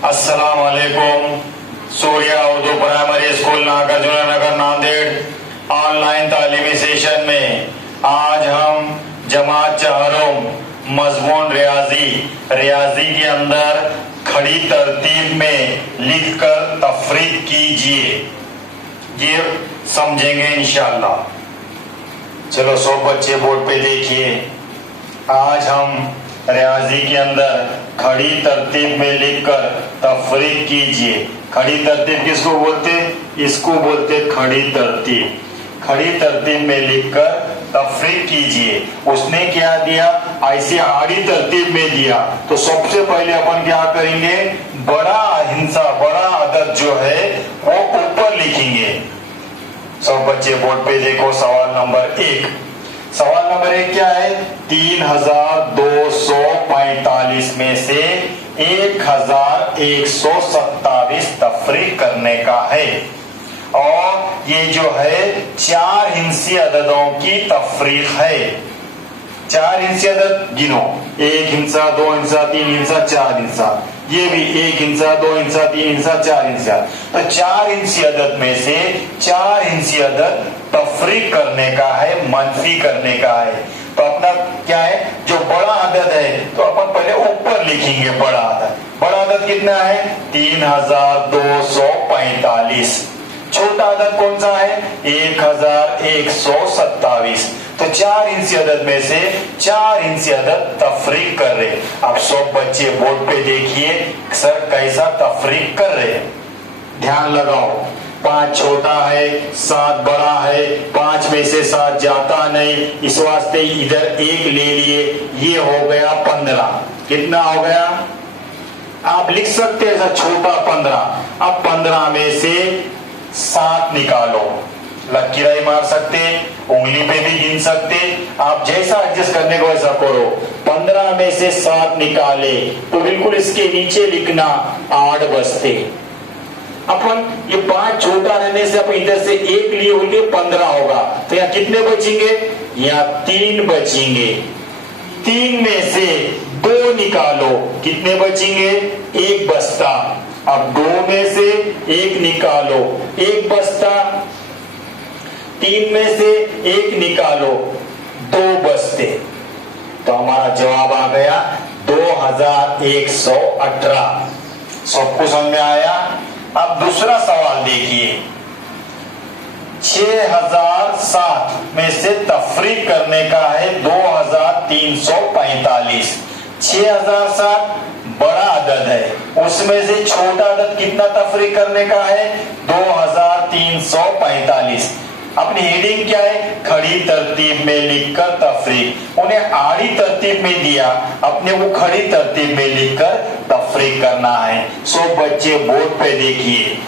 अस्सलाम वालेकुम। Surya Urdu primary school Nagarjuna नगर Nanded online तालीमी सेशन में आज हम जमात चहरों मजमून रियाजी के अंदर खड़ी तरतीब में लिखकर तफरीक कीजिए, ये समझेंगे इंशाअल्लाह। चलो सब बच्चे बोर्ड पे देखिए। आज हम रियाजी के अंदर खड़ी तरतीब में लिखकर तफरीक कीजिए। खड़ी तरतीब किसको बोलते? इसको बोलते खड़ी तरतीब। खड़ी तरतीब में लिखकर तफरीक कीजिए। उसने क्या दिया? ऐसे आड़ी तरतीब में दिया तो सबसे पहले अपन क्या करेंगे? बड़ा हिंसा, बड़ा अदद जो है वो ऊपर लिखेंगे। सब बच्चे बोर्ड पे देखो। सवाल नंबर 1। सवाल नंबर 1 क्या है? 3245 में से 1127 तफरीक करने का है और ये जो है 4 हिंसी अददों की तफरीक है। 4 हिंसी अदद गिनो। 1 हिंसा, 2 हिंसा, 3 हिंसा, 4 हिंसा। ये भी 1 हिंसा, 2 हिंसा, 3 हिंसा, 4 हिंसा। तो 4 हिंसी अदद में से 4 हिंसी अदद तफरीक करने का है, मनफी करने का है। तो अपना क्या है? जो बड़ा अदद है तो अपन पहले ऊपर लिखेंगे बड़ा अदद। बड़ा अदद कितना है? 3245। छोटा अदद कौन सा है? 1127। तो 4 हिंसी अदद में से 4 हिंसी अदद तफरीक कर रहे। अब सब बच्चे बोर्ड पे देखिए सर कैसा तफरीक कर रहे। ध्यान लगाओ। 5 छोटा है, 7 बड़ा है। 5 में से 7 जाता नहीं, इस वास्ते इधर 1 ले लिए। ये हो गया 15। कितना हो गया? आप लिख सकते हैं सर छोटा 15। अब 15 में से 7 निकालो। लकीर मार सकते, उंगली पे भी गिन सकते, आप जैसा एडजस्ट करने को वैसा करो। 15 में से 7 निकाले तो बिल्कुल इसके नीचे लिखना 8 बचते। अपन ये 5 छोटा रहने से अपन इधर से 1 लिए होंगे 15 होगा। तो यहाँ कितने बचेंगे? यहाँ 3 बचेंगे। 3 में से 2 निकालो, कितने बचेंगे? 1 बचता। अब 2 में से 1 निकालो, 1 बचता। 3 में से 1 निकालो, 2 बचते। तो हमारा जवाब आ गया 2118। सबको समझ में आया? अब दूसरा सवाल देखिए। 6007 में से तफरीक करने का है 2345। 6007 बड़ा अदद है, उसमें से छोटा अदद कितना तफरीक करने का है? 2345। अपनी हेडिंग क्या है? खड़ी तरतीब में लिखकर तफरीक। उन्हें आड़ी तरतीब में दिया, अपने वो खड़ी तरतीब में लिखकर तफरीक करना है। सो बच्चे बोर्ड पे देखिए।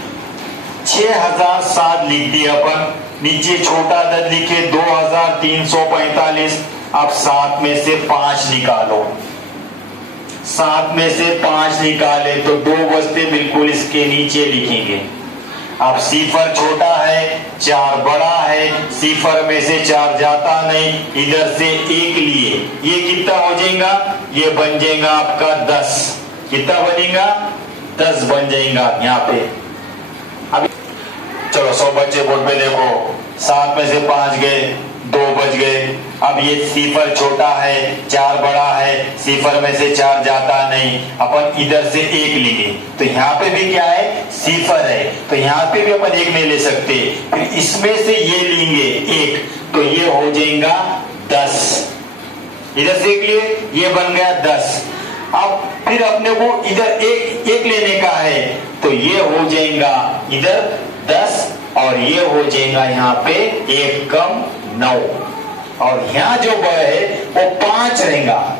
6007 लिख दिया अपन, नीचे छोटा अदद लिखे 2345। अब 7 में से 5 निकालो। 7 में से 5 निकाले तो 2 बचते, बिल्कुल इसके नीचे लिखेंगे। अब सिफर छोटा है, 4 बड़ा है। सिफर में से 4 जाता नहीं, इधर से 1 लिए। ये कितना हो जाएगा? ये बन जाएगा आपका 10। कितना बनेगा? 10 बन जाएगा यहाँ पे। अब चलो सब बच्चे बोर्ड पे देखो। 7 में से 5 गए, 2 बच गए। अब ये सिफर छोटा है, 4 बड़ा है। सिफर में से 4 जाता नहीं, अपन इधर से 1 लेंगे। तो यहाँ पे भी क्या है? सिफर है, तो यहाँ पे भी अपन 1 नहीं ले सकते। फिर इसमें से ये लेंगे 1, तो ये हो जाएगा 10। इधर से 1 लिए, ये बन गया 10। अब फिर अपने को इधर एक लेने का है, तो ये हो जाएगा इधर 10 और ये हो जाएगा यहाँ पे 1 कम 9। और यहाँ जो ब है वो 5 रहेगा।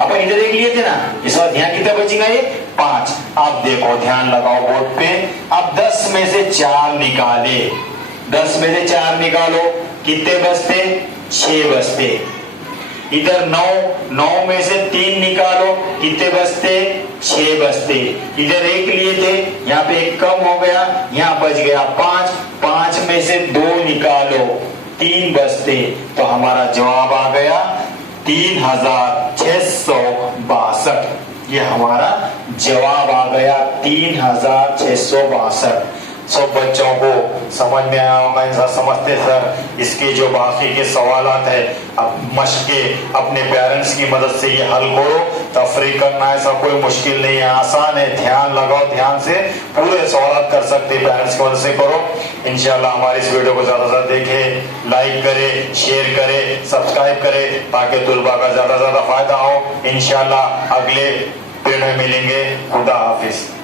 अपन इधर 1 लिए थे ना, इस बार यहाँ कितना बचेगा? ये 5। आप देखो, ध्यान लगाओ बोर्ड पे। अब 10 में से 4 निकाले। 10 में से 4 निकालो, कितने बचते? 6 बचते। इधर 9 में से 3 निकालो, कितने बचते? 6 बचते। इधर 1 लिए थे, यहाँ पे 1 कम हो गया, यहाँ बच गया 5। 5 में से 2 निकालो, 3 बचते। तो हमारा जवाब आ गया 3662। ये हमारा जवाब आ गया। गया 3662। सब बच्चों को समझ में आया होगा, इंसान समझते सर इसके जो बाकी के सवालात है अब मश्क के अपने पेरेंट्स की मदद से ये हल करो। तफरीक करना ऐसा कोई मुश्किल नहीं है, आसान है, ध्यान लगाओ, ध्यान से पूरे सवालात कर सकते पेरेंट्स की मदद से करो। इंशाल्लाह हमारी इस वीडियो को ज्यादा से ज्यादा देखें, लाइक करें, शेयर करें, सब्सक्राइब करें ताकि तुलबा का ज्यादा से ज्यादा फायदा हो। इंशाल्लाह अगले पीरियड में मिलेंगे। खुदा हाफिज।